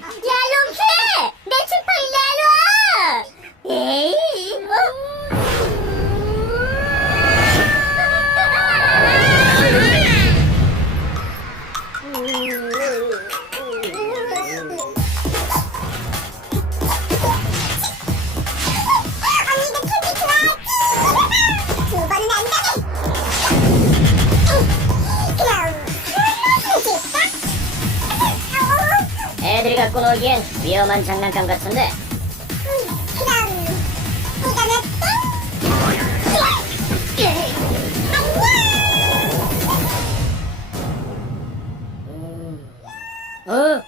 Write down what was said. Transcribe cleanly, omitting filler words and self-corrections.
롬키! 내 지팡이 내놔! 에이, 언니가 캔디 좋아하지? 두 번은 안 가게! 그럼 애들이 갖고 놀기엔 위험한 장난감 같은데. 그럼 이거는 어?